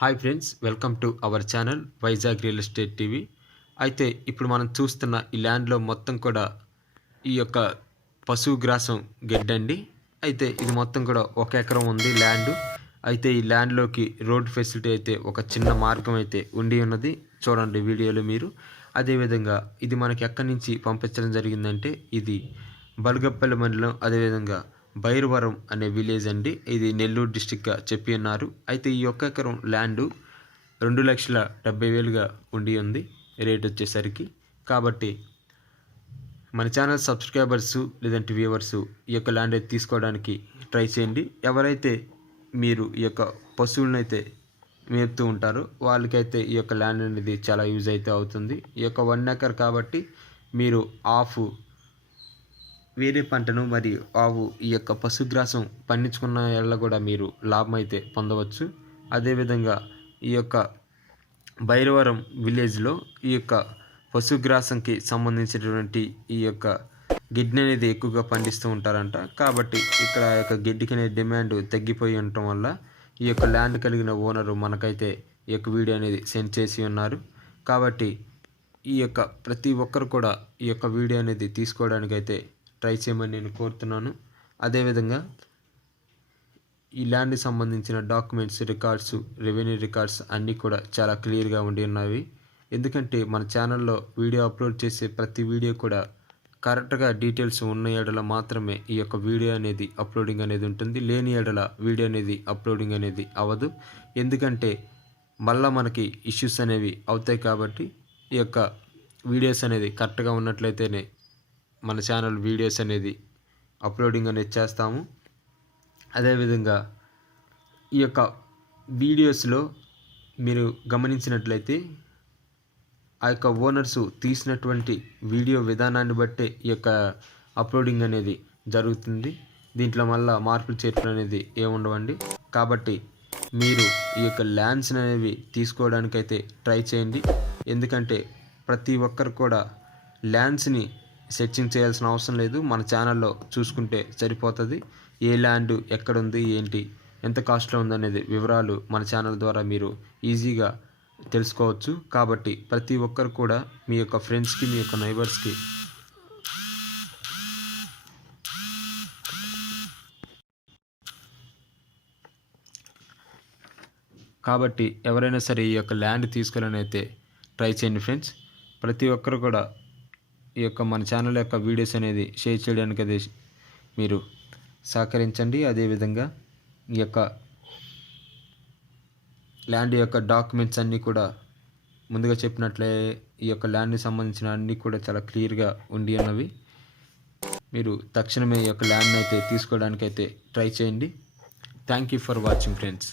Hi friends welcome to our channel Vizag real estate TV. అయితే ఇప్పుడు మనం చూస్తున్న ఈ ల్యాండ్లో మొత్తం కూడా ఈ యొక్క పశువు గ్రాసం గెడ్డండి. అయితే ఇది మొత్తం కూడా ఒక ఎకరం ఉంది ల్యాండ్. అయితే ఈ ల్యాండ్లోకి రోడ్ ఫెసిలిటీ అయితే ఒక చిన్న మార్గం అయితే ఉండి ఉన్నది. చూడండి వీడియోలో మీరు. అదేవిధంగా ఇది మనకి ఎక్కడి నుంచి పంపించడం జరిగిందంటే ఇది బల్గప్పల్లి మండలం. అదేవిధంగా భైరవరం అనే విలేజ్ అండి. ఇది నెల్లూరు డిస్టిక్గా చెప్పి ఉన్నారు అయితే ఈ ఒక్క ఎకరం ల్యాండు రెండు లక్షల డెబ్బై వేలుగా ఉండి ఉంది. రేట్ వచ్చేసరికి కాబట్టి మన ఛానల్ సబ్స్క్రైబర్స్ లేదంటే వ్యూవర్స్ ఈ యొక్క ల్యాండ్ అయితే తీసుకోవడానికి ట్రై చేయండి. ఎవరైతే మీరు ఈ యొక్క పశువులనైతే అయితే మేపుతూ ఉంటారో వాళ్ళకైతే ఈ యొక్క ల్యాండ్ అనేది చాలా యూజ్ అయితే అవుతుంది. ఈ యొక్క వన్ ఎకర్ కాబట్టి మీరు ఆఫ్ వేరే పంటను మరియు ఆవు ఈ యొక్క పశుగ్రాసం పండించుకున్న ఎడల కూడా మీరు లాభం అయితే పొందవచ్చు. అదేవిధంగా ఈ యొక్క భైరవరం విలేజ్లో ఈ యొక్క పశుగ్రాసంకి సంబంధించినటువంటి ఈ యొక్క గిడ్ని అనేది ఎక్కువగా పండిస్తూ ఉంటారంట. కాబట్టి ఇక్కడ యొక్క గిడ్డికి అనేది డిమాండ్ తగ్గిపోయి ఉండటం వల్ల ఈ యొక్క ల్యాండ్ కలిగిన ఓనరు మనకైతే ఈ యొక్క వీడియో అనేది సెండ్ చేసి ఉన్నారు. కాబట్టి ఈ యొక్క ప్రతి ఒక్కరు కూడా ఈ యొక్క వీడియో అనేది తీసుకోవడానికైతే ట్రై చేయమని నేను కోరుతున్నాను. అదేవిధంగా ఈ ల్యాండ్కి సంబంధించిన డాక్యుమెంట్స్ రికార్డ్స్ రెవెన్యూ రికార్డ్స్ అన్నీ కూడా చాలా క్లియర్గా ఉండి ఉన్నవి. ఎందుకంటే మన ఛానల్లో వీడియో అప్లోడ్ చేసే ప్రతి వీడియో కూడా కరెక్ట్గా డీటెయిల్స్ ఉన్న ఏడల మాత్రమే ఈ యొక్క వీడియో అనేది అప్లోడింగ్ అనేది ఉంటుంది. లేని ఏడల వీడియో అనేది అప్లోడింగ్ అనేది అవ్వదు. ఎందుకంటే మళ్ళీ మనకి ఇష్యూస్ అనేవి అవుతాయి కాబట్టి ఈ యొక్క వీడియోస్ అనేది కరెక్ట్గా ఉన్నట్లయితేనే మన ఛానల్ వీడియోస్ అనేది అప్లోడింగ్ అనేది చేస్తాము. అదేవిధంగా ఈ యొక్క వీడియోస్లో మీరు గమనించినట్లయితే ఆ యొక్క ఓనర్స్ తీసినటువంటి వీడియో విధానాన్ని బట్టే ఈ యొక్క అప్లోడింగ్ అనేది జరుగుతుంది. దీంట్లో మళ్ళీ మార్పులు చేర్పులు అనేది ఏముండవండి. కాబట్టి మీరు ఈ యొక్క ల్యాండ్స్ అనేవి తీసుకోవడానికైతే ట్రై చేయండి. ఎందుకంటే ప్రతి ఒక్కరు కూడా ల్యాండ్స్ని సెర్చింగ్ చేయాల్సిన అవసరం లేదు. మన ఛానల్లో చూసుకుంటే సరిపోతుంది. ఏ ల్యాండ్ ఎక్కడుంది ఏంటి ఎంత కాస్ట్లో ఉందనేది వివరాలు మన ఛానల్ ద్వారా మీరు ఈజీగా తెలుసుకోవచ్చు. కాబట్టి ప్రతి ఒక్కరు కూడా మీ యొక్క ఫ్రెండ్స్కి మీ యొక్క నైబర్స్కి కాబట్టి ఎవరైనా సరే ఈ యొక్క ల్యాండ్ తీసుకోవాలని అయితే ట్రై చేయండి ఫ్రెండ్స్. ప్రతి ఒక్కరు కూడా ఈ యొక్క మన ఛానల్ యొక్క వీడియోస్ అనేది షేర్ చేయడానికి అది మీరు సహకరించండి. అదేవిధంగా ఈ యొక్క ల్యాండ్ యొక్క డాక్యుమెంట్స్ అన్నీ కూడా ముందుగా చెప్పినట్లే ఈ యొక్క ల్యాండ్కి సంబంధించిన అన్నీ కూడా చాలా క్లియర్గా ఉండి ఉన్నవి. మీరు తక్షణమే ఈ యొక్క ల్యాండ్ని అయితే తీసుకోవడానికి అయితే ట్రై చేయండి. Thank you for watching friends